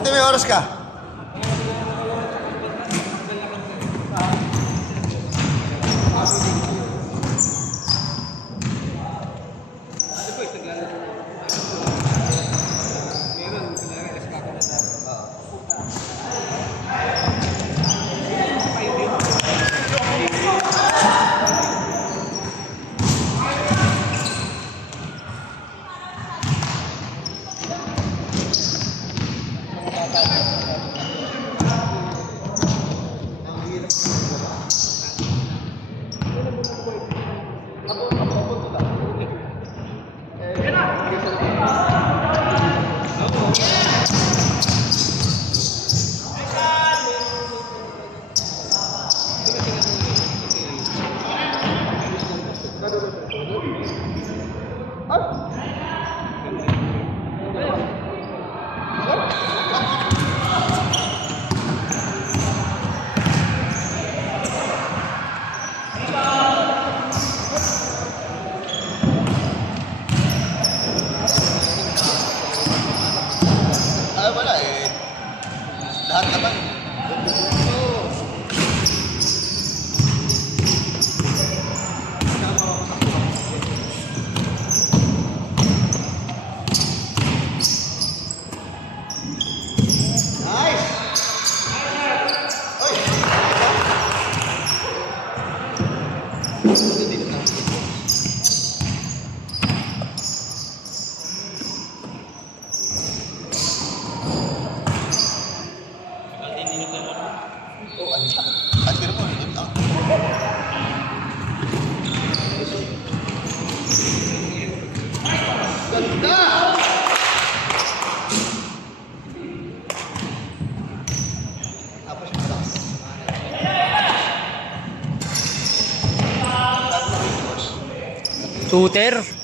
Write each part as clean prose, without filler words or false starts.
Buti may oras ka. Wala eh. Lahat naman. Shooter.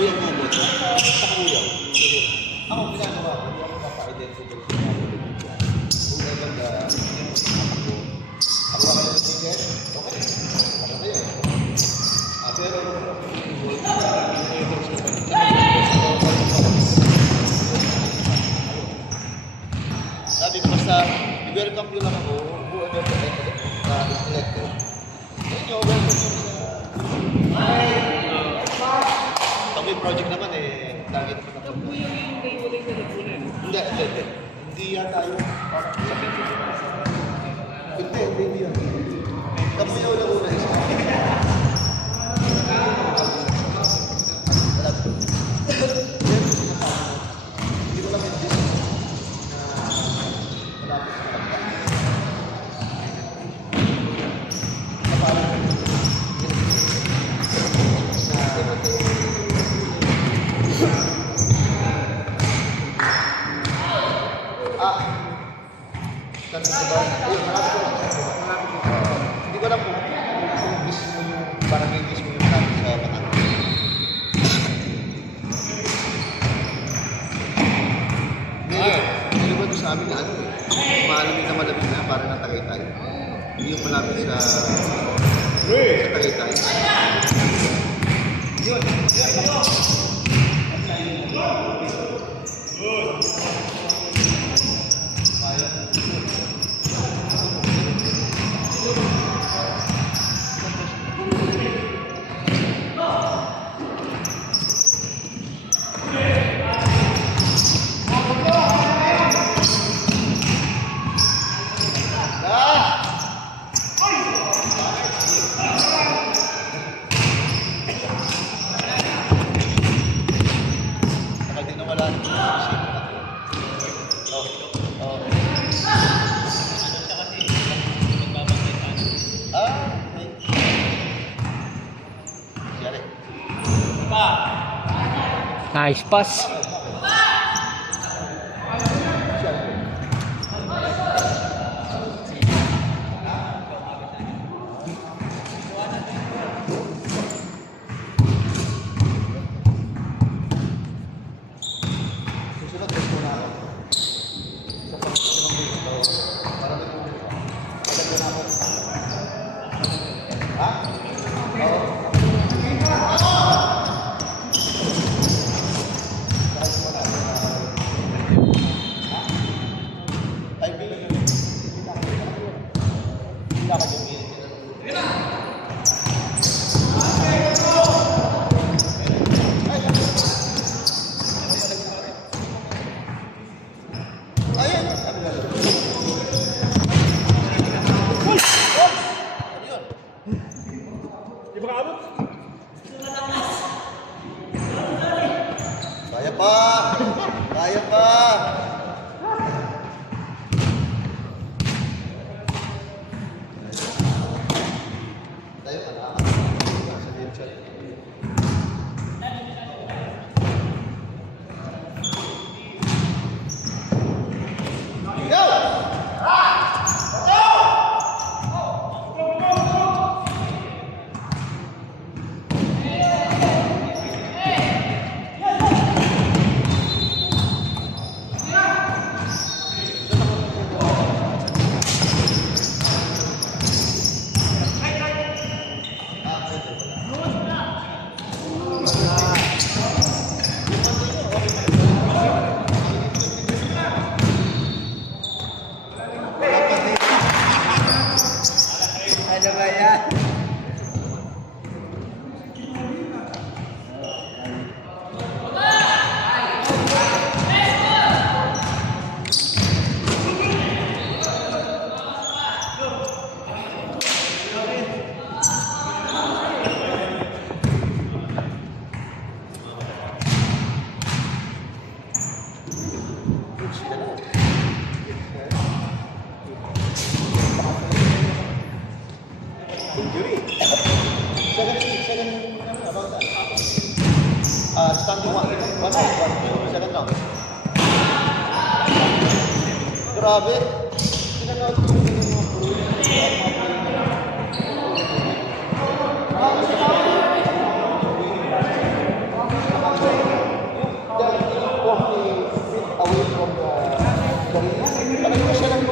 Kuya Bubot. Sa kuya. Ako ginagawa ko. Hindi ako mapa-identify sa mga politiko. Kung maganda, ako. Ako ako ng ticket. Okay. Ako na yun. Pero, sabi ko basta, i-welcome nyo lang ako. Whoever elected. Inyo, welcome nyo sa... Pag may project naman eh, lagi naman ako. Hindi. Hindi yata yun. Hindi yun. Kami na una isa. Hindi ko lang hindi na malapit sa kasi diba, ayun, marami ko lang. Hindi ko alam kung mismo yung, barangay mismo yung marami sa Batangas. Hindi ba ito sa amin na ano eh, malamig na malamig na, para ng Tagaytay. Hindi yung malapit sa Tagaytay. Yun. Nice pass. Kaya pa! Kaya pa! Tayo ka na. Sa headshot. Ano ba yan? Standing one. Second lang. Grabe. Pinanood ko yung mga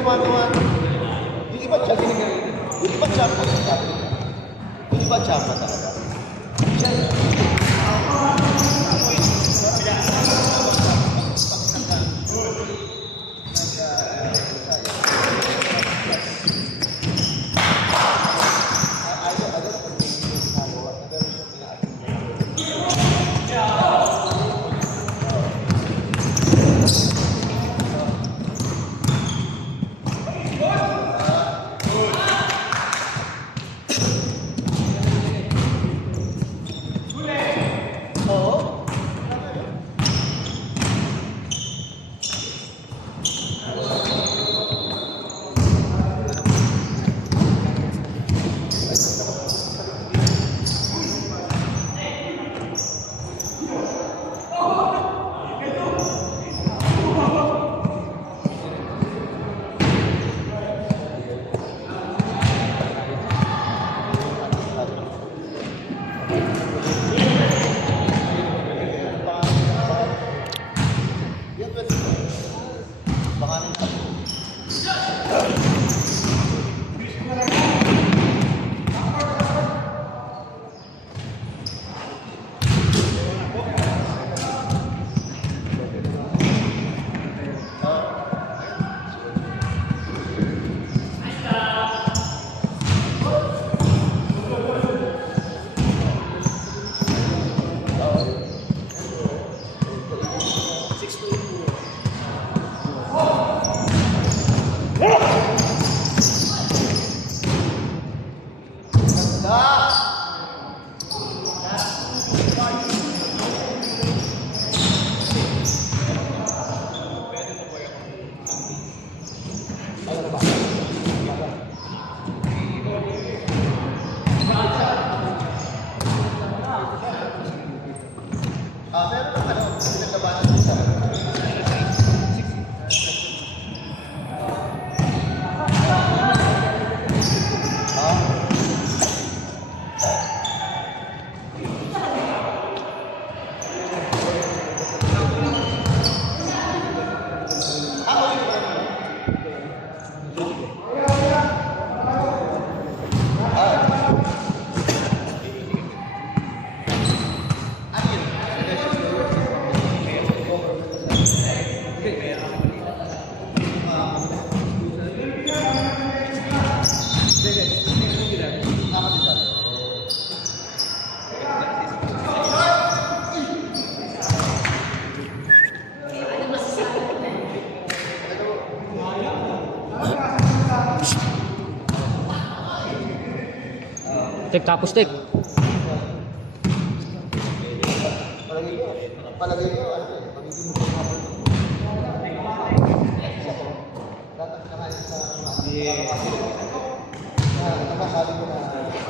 gumagawa. Yung iba champ. Yung iba champ po sa sabi. Yung iba champ pa talaga. Siya. Meron ng ano, pinaglabanan ko sa Tek, tapos tek. palagay ko, ano eh, magiging dapat nakain sa nakasabi ko na